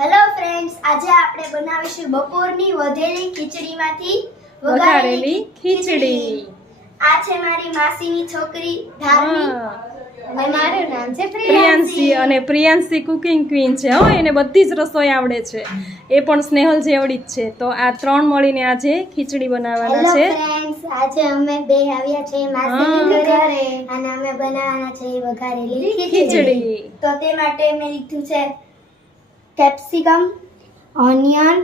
Hello friends, આજે આપણે બનાવીશું બપોરની વધેલી ખીચડીમાંથી વઘારેલી ખીચડી. આ છે મારી માસીની છોકરી ધાર્મી અને મારું નામ છે પ્રિયાંશી. અને પ્રિયાંશી કુકિંગ ક્વીન છે. હો, એને બધી જ રસોઈ આવડે છે. એ પણ સ્નેહલ જેવડી જ છે. તો આ ત્રણ મળીને આજે ખીચડી બનાવવાના છે. ફ્રેન્ડ્સ, આજે અમે બે આવ્યા છે માસીની ઘરે અને અમે બનાવવાના છે વઘારેલી ખીચડી. તો તે માટે મેં લીધું છે કેપ્સિકમ, ઓનિયન,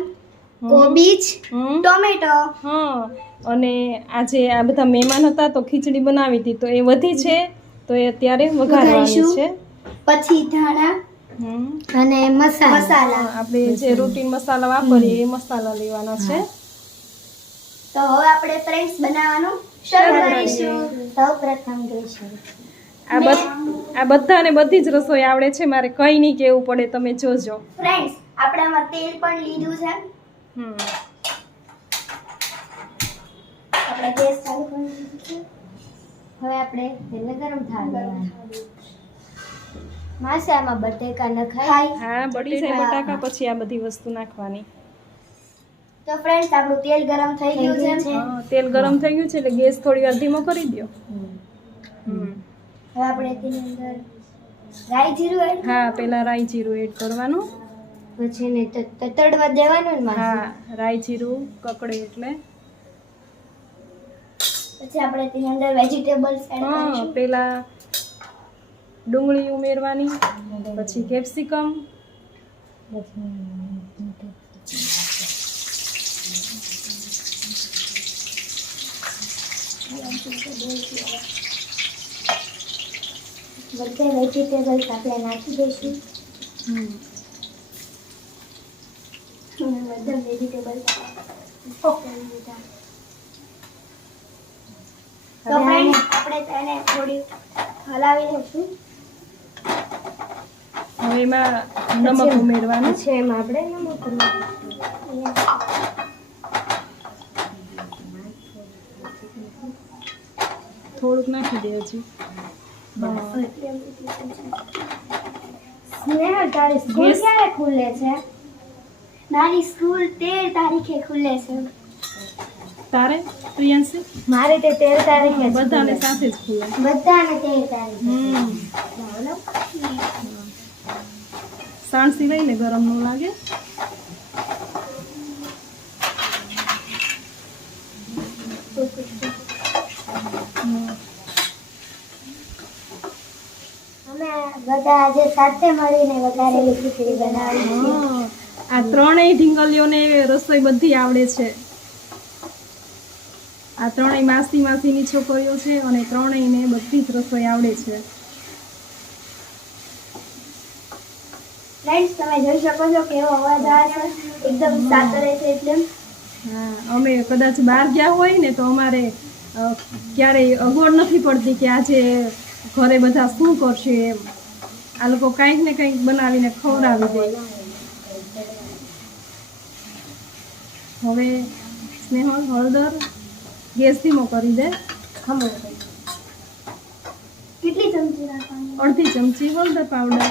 કોબીજ, ટોમેટો. હા, અને આજે આ બધા મહેમાન હતા તો ખીચડી બનાવી હતી, તો એ વધી છે તો એ અત્યારે વઘારવાની છે. પછી ધાણા અને મસાલા. આપણે જે રૂટીન મસાલા વાપરીએ એ મસાલા લેવાના છે. તો હવે આપણે ફ્રેન્ડ્સ બનાવવાનું શરૂ કરીશું. સૌપ્રથમ કરીશું આ બધાને બધી જ રસોઈ આવડે છે. મારે કંઈ નહીં કહેવું પડે, તમે જોજો. ફ્રેન્ડ્સ, આપણે આમાં તેલ પણ લીધું છે. આપણે ગેસ ચાલુ કરી દીધું છે. હવે આપણે તેલ ગરમ થવા દેવાનું. માસે આમાં બટેકા નખાય. હા, બટાકા પછી આ બધી વસ્તુ નાખવાની. તો ફ્રેન્ડ્સ, આપણું તેલ ગરમ થઈ ગયું છે. હા, તેલ ગરમ થઈ ગયું છે એટલે ગેસ થોડી વાર ધીમો કરી દો. હવે આપણે તેની અંદર રાઈ જીરું એડ. હા, પહેલા રાઈ જીરું એડ કરવાનું. પછી ને તતડવા દેવાનું ને. હા, રાઈ જીરું કકડે એટલે પછી આપણે તેની અંદર વેજીટેબલ્સ એડ કરીશું. પહેલા ડુંગળી ઉમેરવાની, પછી કેપ્સિકમ, બધા વેજીટેબલ્સ આપણે નાખી દઈશું. બધા વેજીટેબલ્સ તો ફ્રેન્ડ્સ, આપણે તેને થોડી હલાવી લઈશું. હવે એમાં નમક ઉમેરવાનું છે. એમાં આપણે નમક થોડુંક નાખી દે હજી. સ્નેહલ, તારી સ્કૂલ ક્યારે ખુલે છે? મારી સ્કૂલ 13 તારીખે ખુલે છે. તારે પ્રિયાંશી? મારે તે 13 તારીખે. બધાને સાથે જ ખુલે. બધાને 13 તારીખે. સાણસી લઈ લે, ગરમ ન લાગે. અમે બધા આજે સાથે મળીને વઘારેલી ખીચડી બનાવી છે. આ ત્રણેય ઢીંગલીઓને રસોઈ બધી આવડે છે. આ ત્રણેય માસીની છોકરીઓ છે અને ત્રણેયને બધી જ રસોઈ આવડે છે. ફ્રેન્ડ્સ, તમે જોઈ શકો છો કેવો અવાજ આવે છે. એકદમ સાતરે છે એટલે. હા, અમે કદાચ બહાર ગયા હોય ને તો અમારે ક્યારેય અગવડ નથી પડતી કે આજે ઘરે બધા શું કરશે એમ. આ લોકો કંઈક ને કંઈક બનાવીને ખવડાવી દે. હવે સ્નેહલ, હળદર ગેસ ધીમો કરી દે. કેટલી ચમચી નાખવાની? અડધી ચમચી હળદર પાવડર.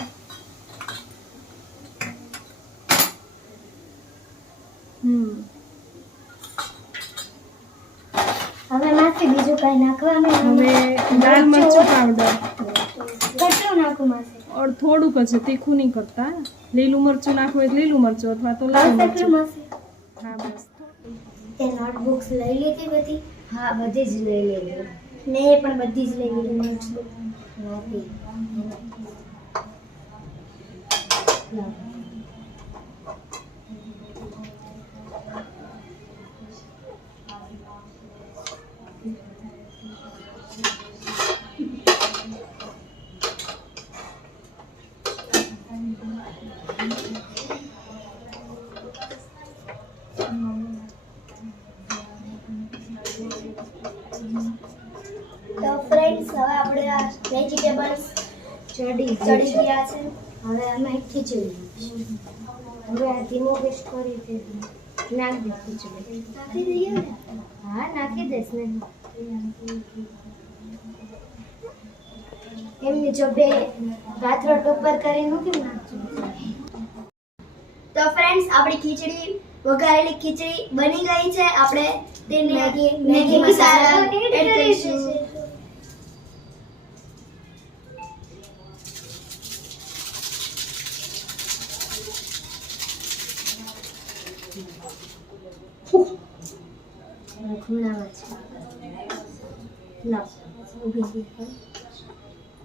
હવે માસી બીજું કઈ નાખવાનું? હવે લાલ મરચું પાવડર. કેટલું નાખું માસી? થોડુંક જ, તીખું નહીં કરતા. લીલું મરચું નાખવું હોય લીલું મરચું અથવા તો લાલ મરચું. હા, બસ. તે નોટબુક્સ લઈ લીધી બધી? હા, બધી જ લઈ લેવી. મેં પણ બધી જ લઈ લીધી નોટબુક. તો ફ્રેન્ડ્સ, હવે આપણે આ વેજીટેબલ્સ ચડી ગયા છે. હવે અમે ખીચડી. હવે આ ધીમો ગેસ કરી દે. નાખ દે ખીચડી. નાખી દઈએ ને? હા, નાખી દેસ ને. એમની જો બે પાથરો ટોપર કરીને કેમ નાખજો. તો ફ્રેન્ડ્સ આપણી ખીચડી વઘારેલી ખીચડી બની ગઈ છે. આપણે તેને મેગી મસાલા એડ કરીશું.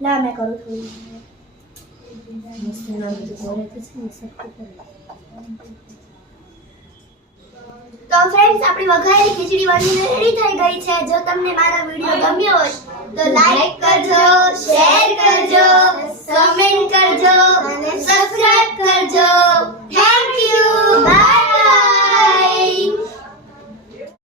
ના મેં કરું થોડી તો ફ્રેન્ડ્સ આપણી વઘારેલી ખીચડી બનીને રેડી થઈ ગઈ છે. જો તમને મારો વિડિયો ગમ્યો હોય તો લાઈક કરજો, શેર કરજો, કમેન્ટ કરજો અને સબસ્ક્રાઇબ કરજો.